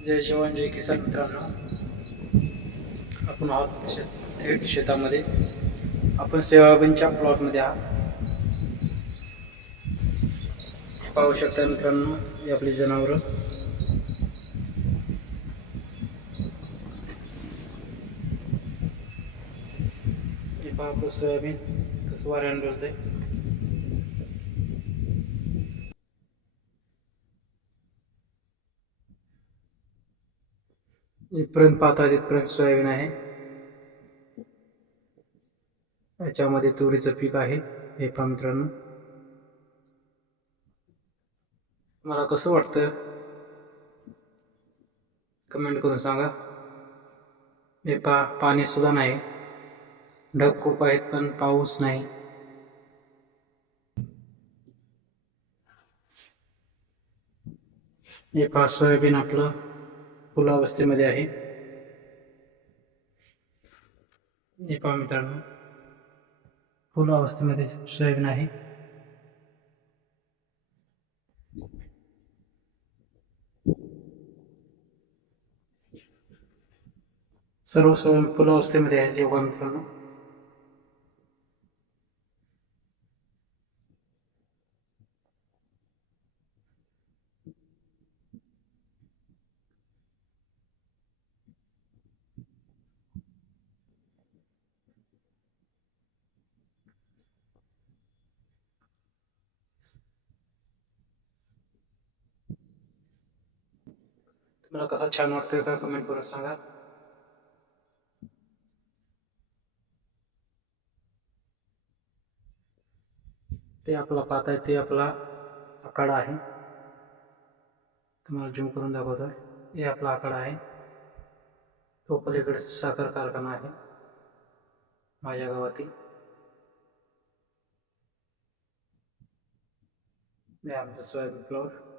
जय जवान जय किसान मित्रांनो, आपण आहोत थेट शेतामध्ये. आपण सोयाबीनच्या प्लॉटमध्ये आहात. पाहू शकता मित्रांनो, ही आपली जनावरं. हे पहा आपलं सोयाबीन कसं वाऱ्यानं डोलतंय. जिथपर्यंत पाहता तिथपर्यंत सोयाबीन आहे. याच्यामध्ये तुरीचं पीक आहे. हे पहा मित्रांनो, मला कसं वाटतं कमेंट करून सांगा. हे पहा, पाणी सुद्धा नाही, ढग खूप आहेत पण पाऊस नाही. हे पहा सोयाबीन आपलं फुलावस्थेमध्ये आहे. हे पहा मित्रांनो, फुलावस्थेमध्ये सोयाबीन आहे. सर्व सोयाबीन फुलावस्थेमध्ये आहे. जेव्हा मित्रांनो, तुम्हाला कसा छान वाटतोय का कमेंट करून सांगा. ते आपला पाहताय ते आपला आखाडा आहे. तुम्हाला झूम करून दाखवतोय. हे आपला आखाडा आहे. तो पलीकडे साखर कारखाना आहे माझ्या गावातील. हे आमचं सोयाबीन प्लॉट.